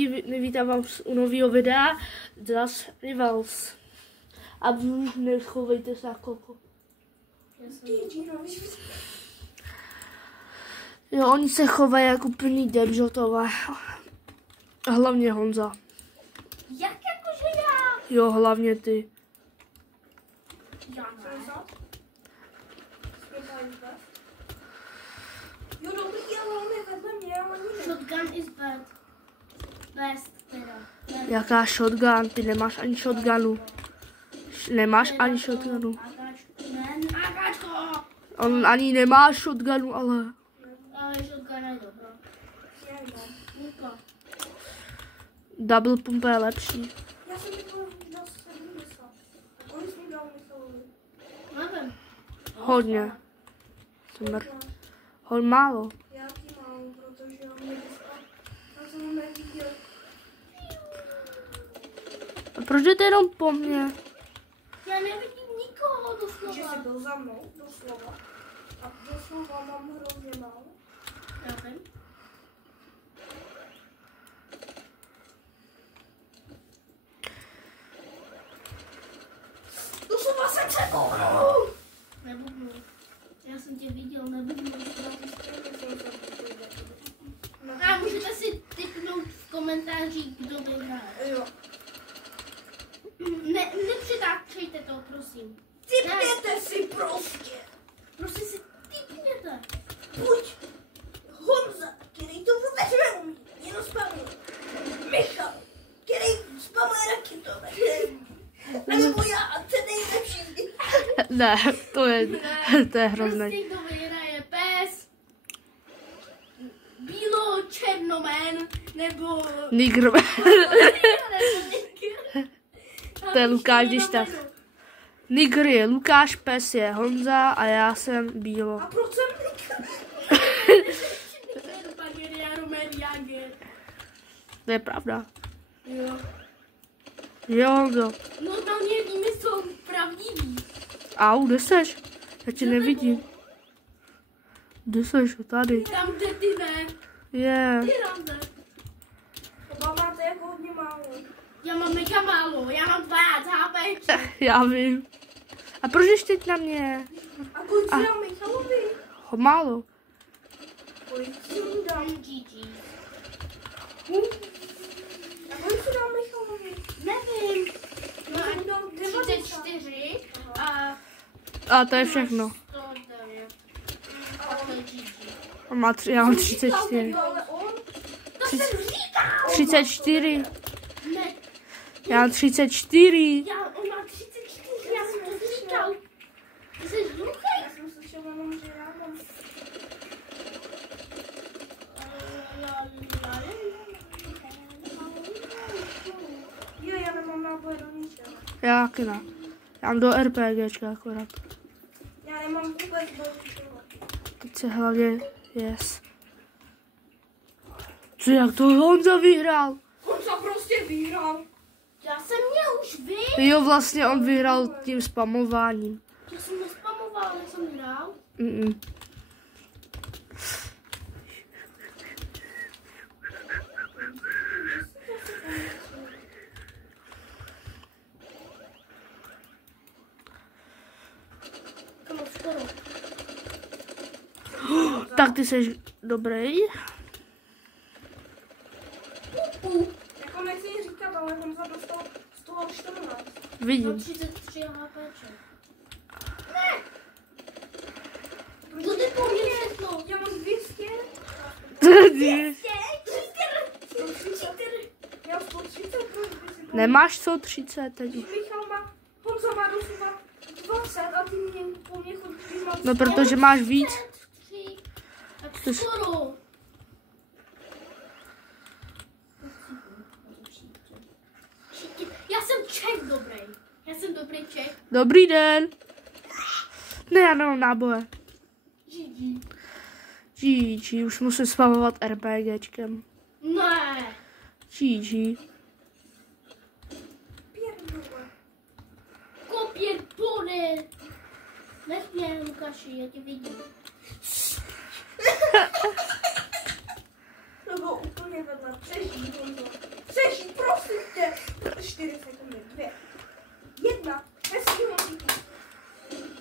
Vítám vás u nového videa Das Rivals. A nechovejte se jako koko. Jo, oni se chovají jako plný debžotové. A hlavně Honza. Jak jakože já? Jo, hlavně ty. Já ne. Jo, dobrý, ale on je vedle mě, ale ne. Shotgun is bad. Best teda. Jaká shotgun? Ty nemáš ani shotgunu. Nemáš ani shotgunu. Agáčko! On ani nemá shotgunu, ale... Ale shotgun je dobrá. Double pump je lepší. Já jsem to dal 70. On jsi mi dal myslový. Nevím. Hodně. Málo. Já ti mám, protože on mě vyspal. Já jsem ho neviděl. A proč jdete jenom po mně? Já nevidím nikoho doslova. Že jsi byl za mnou, doslova. A doslova mám hrozně málo. Já vím. Doslova jsem se koukal. Nebudu. Já jsem tě viděl, nebudu. A můžete si tipnout v komentářích, kdo vyhraje. Jo. Nepřitáčejte to, prosím. Tipněte si prostě. Prostě si tipněte. Buď Honza, který to vůbec neumí, jenom spamuje. Michal, který spamuje raketové. Nebo já, a ten nejlepší. Ne, to je hrozné. Prostě kdo vyhraje pes, bílo-černomen, nebo... Nigr. To je Lukáš, když tak. Nigr je Lukáš, pes je Honza a já jsem Bílo. A proč jsem Michal? To je pravda. Jo. Jo, Honzo. No tam jednými jsou pravdiví. Au, kde seš? Já tě nevidím. Kde seš? Tady. Tam, kde ty ne. Je. Ty Rande. Oba máte jako hodně málo. Já mám mega málo, já mám 12 HP. Já vím. A proč ještě na mě? A kolik si dám Michalovi? Málo. Kolik si mu dám? GG. A kolik si dám Michalovi? Nevím. No Jsem dal 34 a... A to je všechno. 109. A to je GG. On má já mám 34. Ale on? To jsem říkal! 34. Ne, Já mám 34. on má 34, já jsem to říkal. Ty jsi hluchý? Já jsem slyšela jenom, že já mám. Jo, já nemám náboje do ničeho. Já taky ne. Já mám do RPGčka akorát. Já nemám vůbec do ničeho. Teď se hlavně yes. Co, jak to Honza vyhrál? Honza prostě vyhrál. Já jsem měl už vy. Jo, vlastně on vyhrál tím spamováním. Já jsem nespamoval, já jsem hrál. Skoro. Tak ty jsi dobrý. Jako nechci říkat, ale Honza dostal 114. Vidím. 33 HP. Ne! To ty po mně všechno. Já mám 200. 200. Já mám 130, proč by si Nemáš 130 teď už. Michal má, Honza má doslova 20 a ty mě po mně chodíš, mám No protože máš víc. 3. Tak skoro. Já jsem Čech dobrý. Já jsem dobrý Čech. Dobrý den. Ne, já nemám náboje. GG. GG, už musím spamovat RPGčkem. Ne. GG. Kopě pony. Nech mě, Lukáši, já tě vidím. To bylo úplně mě vedle. Přežij, Honzo. Přežij, prosím tě. 4 sekundy, 2. 1. Hezký, Honzíku.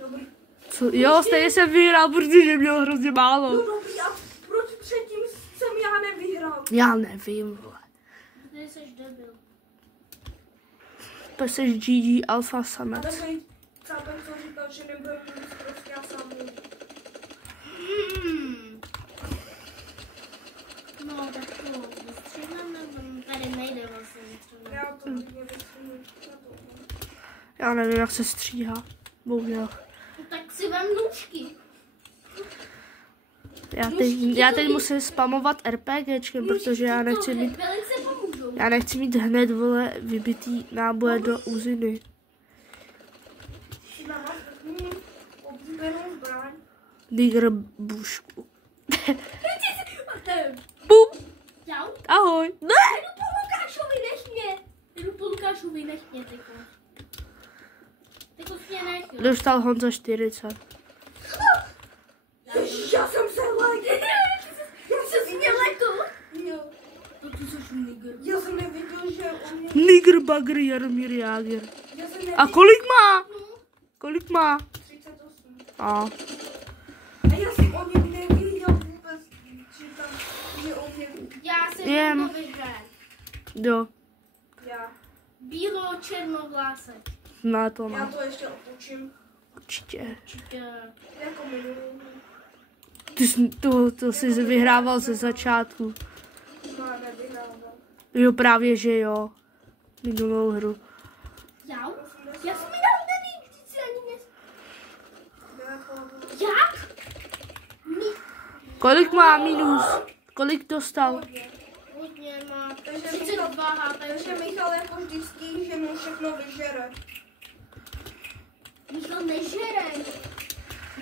Dobrý. Co? Jo, stejně jsem vyhrál, protože měl hrozně málo. No dobrý, a proč předtím jsem já nevyhrál? Já nevím, vole. Ty jsi debil. To jsi GG Alpha A samec. takový cápek, co říkal, že nebude mít prostě já sám budu. No, tak to vystříhneme, tady nejde vlastně vystříhnout. Já to hodně vystřihnu. Já nevím, jak se stříhá. Bohužel. No, tak si vem nůžky. Já teď musím spamovat RPGčkem, protože já nechci mít... Velice pomůžou. Já nechci mít hned, vole, vybitý náboje do úziny. Si mám oblíbenou zbraň. Nigr bušku. Bum! Čau. Ahoj. Ne! Jdu po Lukášovi, nech mě. Jdu po Lukášovi, nech mě, tyko. Tyko mě nech, jo. Dostal Honza 40. Ježiš, já jsem se lek. Já jsem si lekl. Jo. To ty jsi nigger. Já jsem nevěděl, že on mě... Nigr bagr Jaromír Jágr. Já jsem A nevěděl. kolik má? Kolik má? 38. A A já jsem o něm nevěděl vůbec, že tam, že on mě... Já jsem Jem. to vyhrál. jo, Já. Bílo-černovlásek. na to Já má. to ještě otočím. Určitě. Určitě. Jako minulou. To jsi vyhrával ze začátku. No a nevyhrával. Jo, právě, že jo. Minulou hru. Jau? Já jsem mi dal tady, vždyť si ani Jak? Kolik má minus? Kolik dostal? Hodně má. Takže 32 HP. Takže Michal jako vždycky, že mu všechno vyžere. Michal nežere.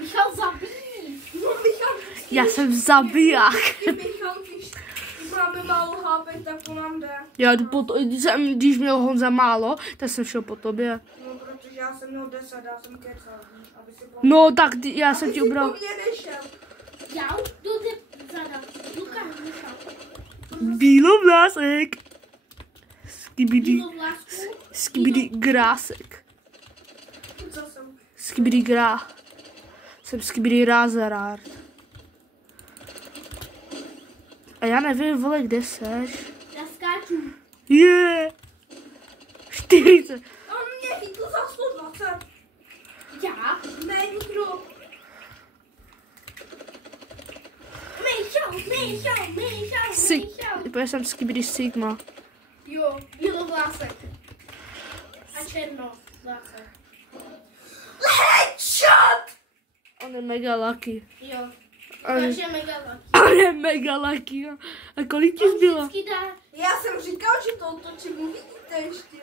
Michal zabíjí. No Michal, Já jsem zabiják. Michal, když máme málo HP, tak to nám jde. Já jdu když měl Honza málo, tak jsem šel po tobě. No, protože já jsem měl 10, já jsem kecal, víš, aby si No tak já jsem ti Aby ubral. si po mně nešel. Jau? Jdu ty zada. Lukáš, Michal. Bílovlásek. Skibidi. Bílou vlásku. Skibidi grásek. Co jsem? Skibidi grá. Jsem skibidi rázerard. A já nevím, vole, kde seš? Já skáču. Je. 40. A mě chytl za 120. Já? Ne, nikdo. Michal. Protože jsem skibidi sigma. Jo, bílovlásek. A černovlásek. Headshot! On je mega lucky. Jo. On je, Takže mega lucky. on je mega lucky. Jo. A kolik ti zbylo? Vždycky dá. Já jsem říkal, že to otočím, uvidíte ještě.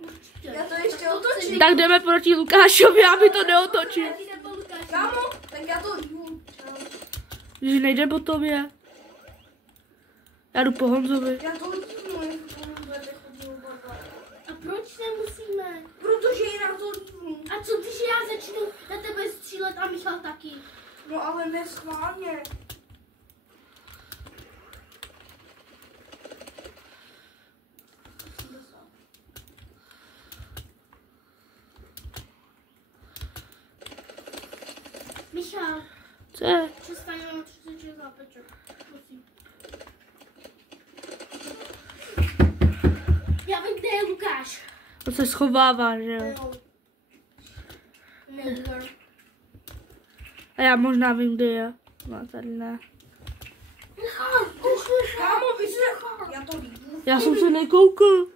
Určitě. Já to ještě Tak otočím. Tak jdeme proti Lukášovi, aby to neotočil. Jde po Lukáši. Kámo, tak já to jdu. Že nejde po tobě. Já jdu po Honzovi. Já to líbnu, jak to budete chodit oba. A proč nemusíme? Protože jinak to líbnu. A co když já začnu na tebe střílet a Michal taky? No ale neschválně. Michal, Co je? přestaň mám 36 zápeček. Prosím. Já vím, kde je Lukáš. On se schovává, že jo? Jo. Never. No. A já možná vím, kde je. No tady ne. Kámo, vy jste... Já to líbnu. Já jsem se nekoukal.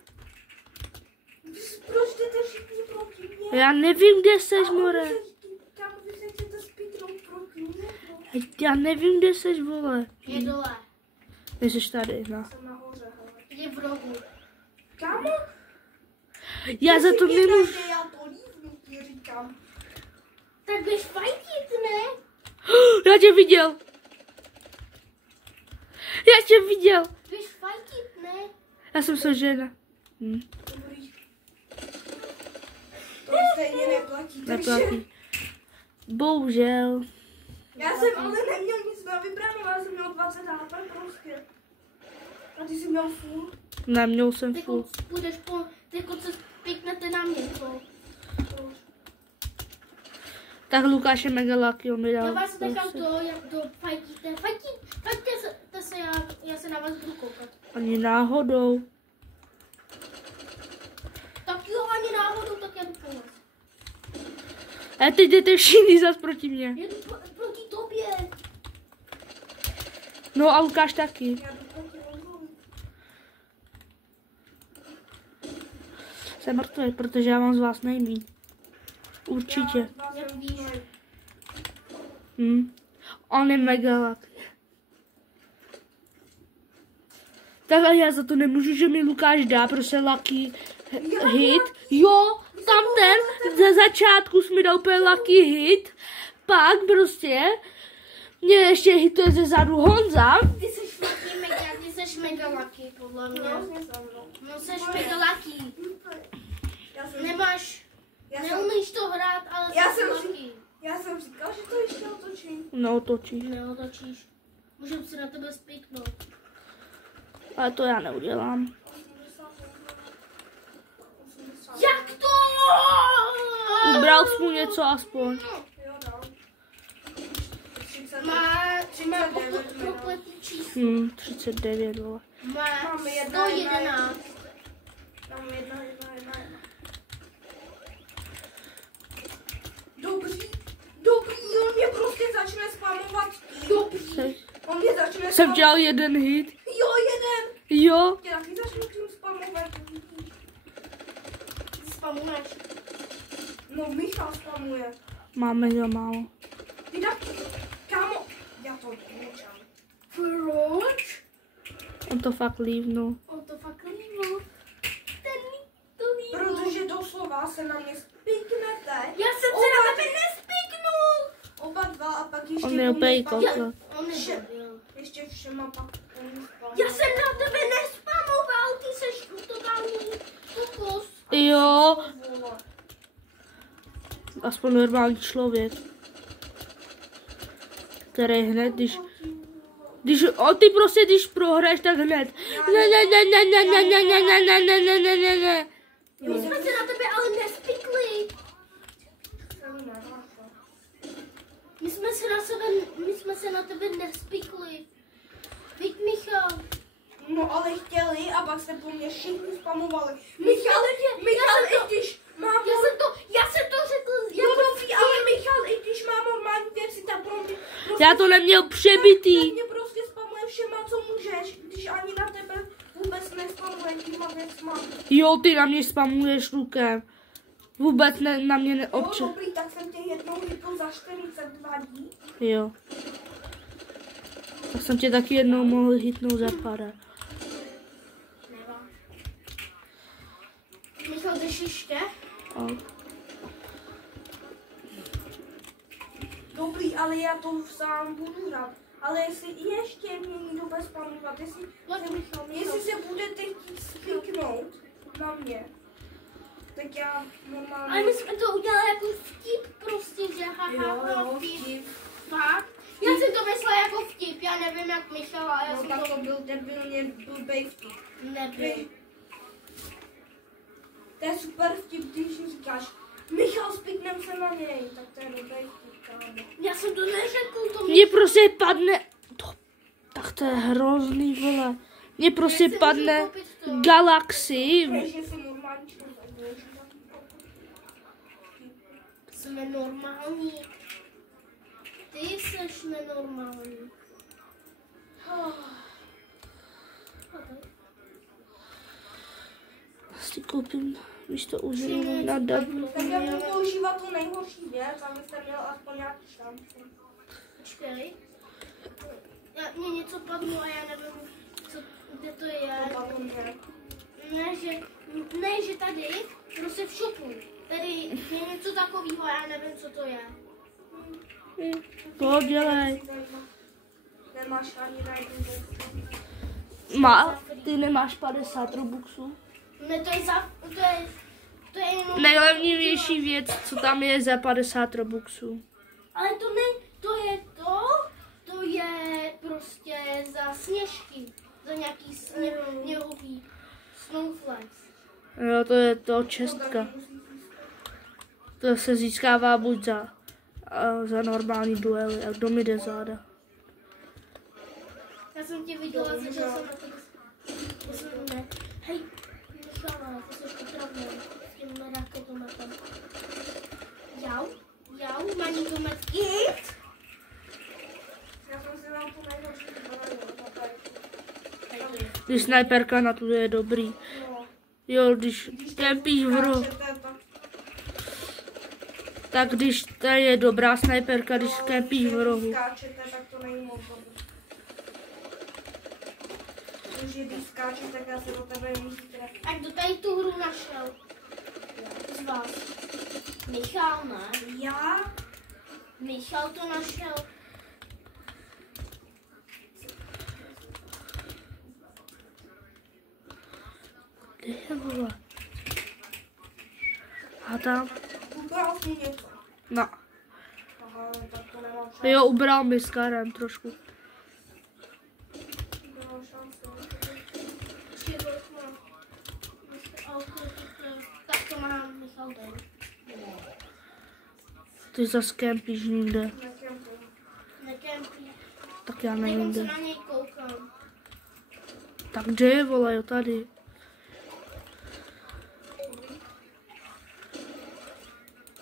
Proč jdete všichni proti mě? Já nevím, kde seš, more. Kámo, vy se chcete spíknout proti mě? Já nevím, kde seš, vole. Je dole. Nejseš tady, no. Jsem nahoře, hele. Je v rohu. Kámo, Já za to nemůžu. Já to líbnu, ti říkám. Tak běž fajtit, ne? Já tě viděl. Já tě viděl. Běž fajtit, ne? Já jsem se žena. Dobrý. To stejně neplatí, takže... Neplatí. Bohužel. Já jsem ale neměl nic na vybranou, já jsem měl 20 HP prostě. A ty jsi měl furt? Neměl jsem Teď furt. půjdeš po, teď se spiknete na mě, co? Tak Lukáš je mega lucky, on mi dal. Já vás nechám to, jak to fajtíte. Fajtíte se, já se na vás budu koukat. Ani náhodou. Tak jo, ani náhodou, tak já jdu po vás. A teď jdete všichni zas proti mě. Jedu proti tobě. No a Lukáš taky. Já jdu proti Honzovi. Jsem mrtvý, protože já mám z vás nejmíň. Určitě. Jak víš. On je mega lucky. Tak ale já za to nemůžu, že mi Lukáš dá prostě lucky hit. Jo, tam ten ze začátku jsi mi dal úplně lucky hit. Pak prostě mě ještě hituje ze zadu Honza. Ty jsi mega lucky, podle mě. No jsi mega lucky. Nemáš, neumíš to hrát, ale jsi lucky. Já jsem říkal, že to ještě otočím. No točíš. Neotočíš. Můžeme si na tebe spiknout. Ale to já neudělám. Jak to? Ubral jsi mu něco aspoň. Jo, dám. 30. Má 39 minut. propletý číslo. 39, vole. Má Máme 111. Tam jedna. Dobrý, on mě prostě začne spamovat. Dobrý. On mě začne Jsem dělal jeden hit. Jo, jeden. Jo. Tě taky začnu tím spamovat. Spamuješ. No, Michal spamuje. Máme ho málo. Ty taky. Kámo, já to nečám. Proč? On to fakt lívnul. On to fakt líbil. Protože doslova se na mě spiknete. Já jsem se na tebe nespiknul. Oba dva a pak ještě On je úplně spamuje. kokot. On nebyl. Ještě všema pak on spamuje. Já jsem na tebe nespamoval, ty seš totální kokos. Jo. Aspoň normální člověk. Který hned, když ty prostě, když prohraješ, tak hned. Ne. My jsme se na tebe ale nespikli. My jsme se na tebe nespikli. Víš, Michal. No ale chtěli a pak se po mně všichni spamovali. Michal, i když mám... Já jsem to řekl. Jo, dobrý, ale Michal, i když mám normální věci, tak pro mě... Prostě, Já to neměl přebitý. mě prostě spamuje všema, co můžeš, když ani na tebe vůbec nespamuje těma věcma. Jo, ty na mě spamuješ lukem. Vůbec na mě Jo, neobče. dobrý, tak jsem tě jednou hitl za 42 dní. Jo. Tak jsem tě taky jednou mohl hitnout za pár. Michal, jdeš ještě? Dobrý, ale já to sám budu hrát. Ale jestli ještě mě někdo bude spamovat, jestli se budete chtít spiknout na mě, tak já normálně... Ale my jsme to udělali jako vtip prostě, že haha, vtip. Fakt? Já jsem to myslela jako vtip, já nevím jak Michal, ale já No jsem tak to... to byl debilně blbej vtip. Nebyl. To je super vtip, když mi říkáš, Michal, spiknem se na něj, tak to je dobrý vtip, kámo. Já jsem to neřekl, to Mně prostě padne... Tak to je hrozný, vole. Mně prostě Jak se padne můžu koupit to? Galaxy. Víš, že jsi normální člověk, víš, Jsme normální. Ty jsi nenormální. Si koupím místo uživání na dub. tak já budu používat tu nejhorší věc, abyste měl aspoň nějaký šanci. Počkej. Mně něco padlo a já nevím, kde to je. To mě. Ne, že tady, prostě v shopu. Tady je něco takového, já nevím, co to je. To dělej. Nemáš ani na jednu věc. Ty nemáš 50 robuxů? Ne, to je jenom... Nejlevnější věc, co tam je za 50 robuxů. Ale to je prostě za sněžky. to nějaký sněhový snowflakes. Jo, to je to čestka. To se získává buď za normální duely, a kdo mi jde záda. Já jsem tě viděla, začal jsem na to. Hej, Michala, ty jsi opravdu s těmi raketometem. Jau, manitometky. Já jsem si dal tu nejhorší zbraň. Když snajperka na tu je dobrý. Jo, když kempíš v rohu. Tak když tady je dobrá snajperka, když kempíš v rohu. Skáčete, tak to není moc dobré. Protože když skáčeš, tak já se do tebe nemusí trefit. A kdo tady tu hru našel? Z vás. Michal, ne? Já? Michal to našel. Kde je, vole? A tam? Ubral jsi něco. No. Aha, tak to nemám šanci. Jo, ubral mi s Karem trošku. Nemám šanci. Tak to má Michal den. Ty zase kempíš někde. Nekempí. Tak já Teď nevím se kde. na něj koukám. Tak kde je, vole, jo, tady.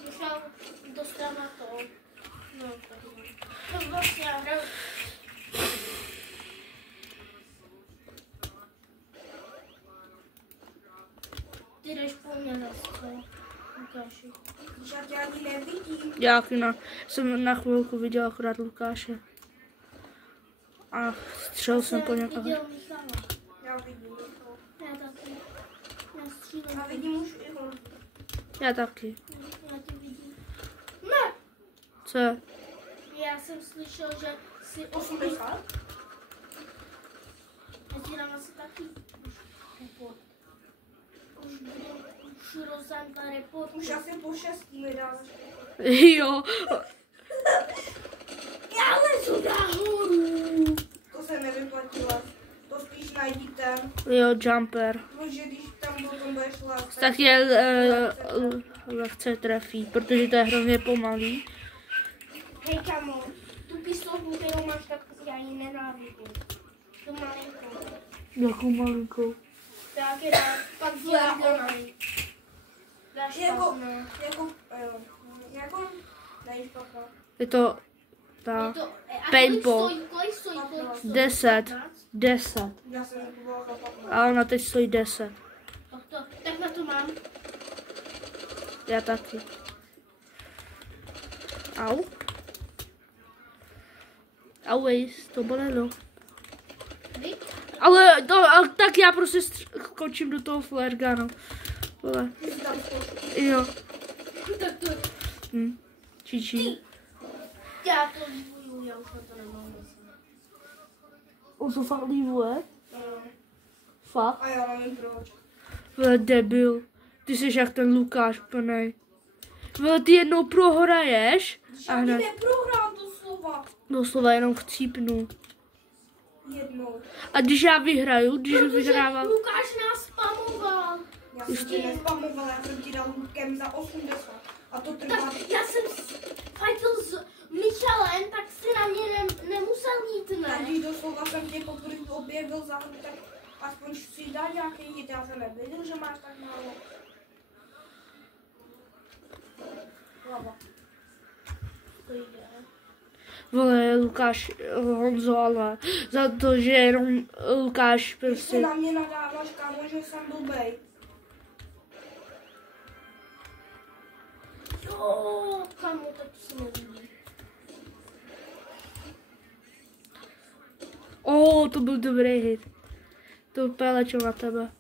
Michal dostal na to. No, tady. To vlastně já hraju. Ty jdeš po mně zase, co? Lukáši. Když já tě ani nevidím. Já jsem na chvilku viděl akorát Lukáše. A střel jsem po něm. Viděl Michala. Já vidím. Já taky. Já střílím. Já vidím už i ho. Já taky. Já tě vidím. Ne! Co je? Já jsem slyšel, že si 80? Já ti dám asi taky report. Už Rozanka report. Už asi po 6 mi dáš. Jo. Já lezu nahoru. To se nevyplatilo. To spíš najdíte. Jo, jumper. Protože když tam potom budeš lát. Tak je lehce trefí, protože to je hrozně pomalý. Hej kamo, tu pistolku, kterou máš, tak já ji nenávidím. Tu malinkou. Jakou malinkou. Tak je dá, pak zlevněnej. Dáš Jako, špatné. jako, nejíš papa. Je to ta Je to, a paintball. kolik stojí? 10. 10. Já jsem nekupovala papa. A ona teď stojí 10. Tak na to mám. Já taky. Au. Always, to bolelo. Víš? Ale tak já prostě skočím do toho flare gunu. Vole. Ty jsi tam skočil. Jo. Tak to, Čičí. já to vývoju, já už na to nemám myslet. On to fakt líbuje? Fakt? A já nevím proč. Vole, debil. Ty jsi jak ten Lukáš plnej. Vole, ty jednou prohraješ Když a já ti hned neprohrál doslova. doslova jenom chcípnu. Jednou. A když já vyhraju, když vyhrávám... Lukáš nás spamoval. Já jsem ti nespamovala, já jsem ti dal lukem za 80. A to trvá. Tak já jsem fightil s Michalem, tak si na mě nemusel jít, A ne? když doslova jsem tě poprvé objevil za hru, tak aspoň si dá nějaký hit. Já jsem nevěděl, že máš tak málo. Hlava. To jde. Vole, Lukáš, Honzo, ale za to, že jenom Lukáš Ty prostě... na mě nadáváš, kámo, že jsem blbej. Jo, kamo, tak to se nelíbí. To byl dobrý hit. To úplně lečil na tebe.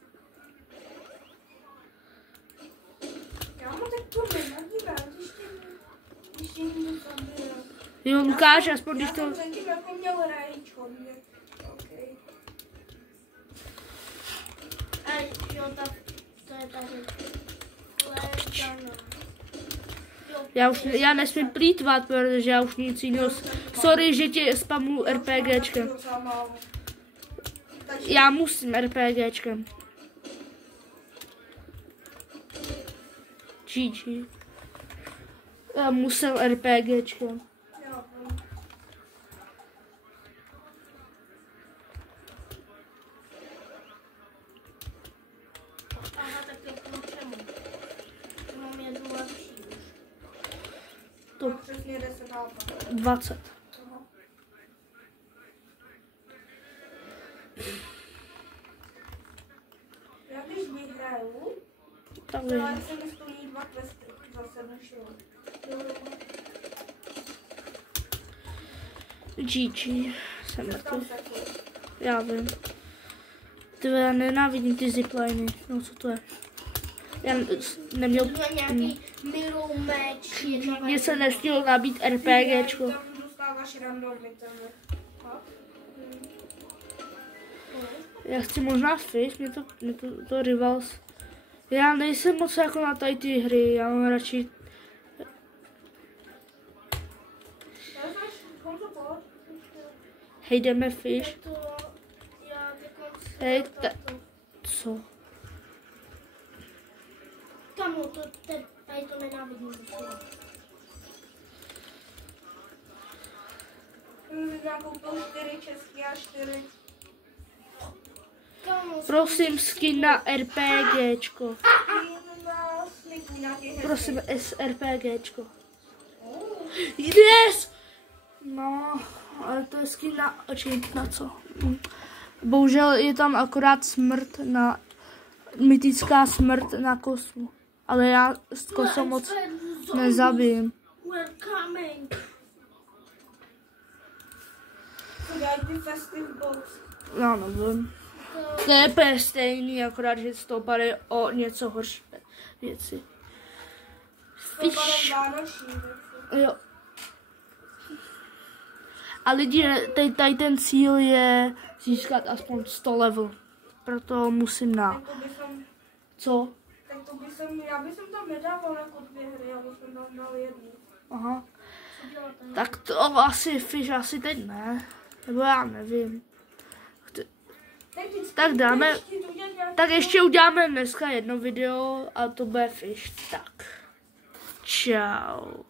Já mám tak to nevadí, když tě někdo zabije. Jo, Lukáš, aspoň když Já to... jsem předtím jako měl rage hodně. Okay. A jo, tak to je tady. Legana. Já nesmím plýtvat, protože já už nic jiného... Sorry, že tě spamu RPGčkem. Takže Já musím RPGčkem. GG. Já musel RPGčkem. jo, Aha, tak to k čemu? Mám jednu lepší už. To mám přesně 10 HP. 20. Aha. Já když vyhraju, Tak to je. se mi splní 2 questy. Zase nešlo. GG. Jsem Tam mrtvý. se Já vím. Ty já nenávidím ty zipliny. No co to je? Já neměl... Tohle nějaký mirror match. Mně se nestihlo nabít RPGčko. Tam dostáváš randomy, tenhle. Já chci možná Fish, mě to Rivals. Já nejsem moc jako na tady ty hry, já mám radši... Hej, jdeme Fish. To já Hej, co? Kamu, to tady to nenávidím. Nějakou to 4 český a 4. Kamu, Prosím, skin na RPGčko. Na sliku nějaký hezký. Prosím, SRPGčko. Yes! No, ale to je skin na oči, na co? Bohužel je tam akorát smrt na... Mytická smrt na kosu. Ale já s kosou moc nezabijím. We're coming. Udělají ty festive box. Já nevím. To je úplně stejný, akorát, že z toho padají o něco horší věci. To padem vánoční věci. Jo. A lidi, tady ten cíl je získat aspoň 100 level. Proto musím na... Tak to bychom, Co? já bych tam nedával jako 2 hry, já bych tam dal jednu. Aha. Tak to asi Fish asi teď ne. Nebo já nevím. Tak dáme... Tak ještě uděláme dneska jedno video a to bude Fish. Tak. Čau.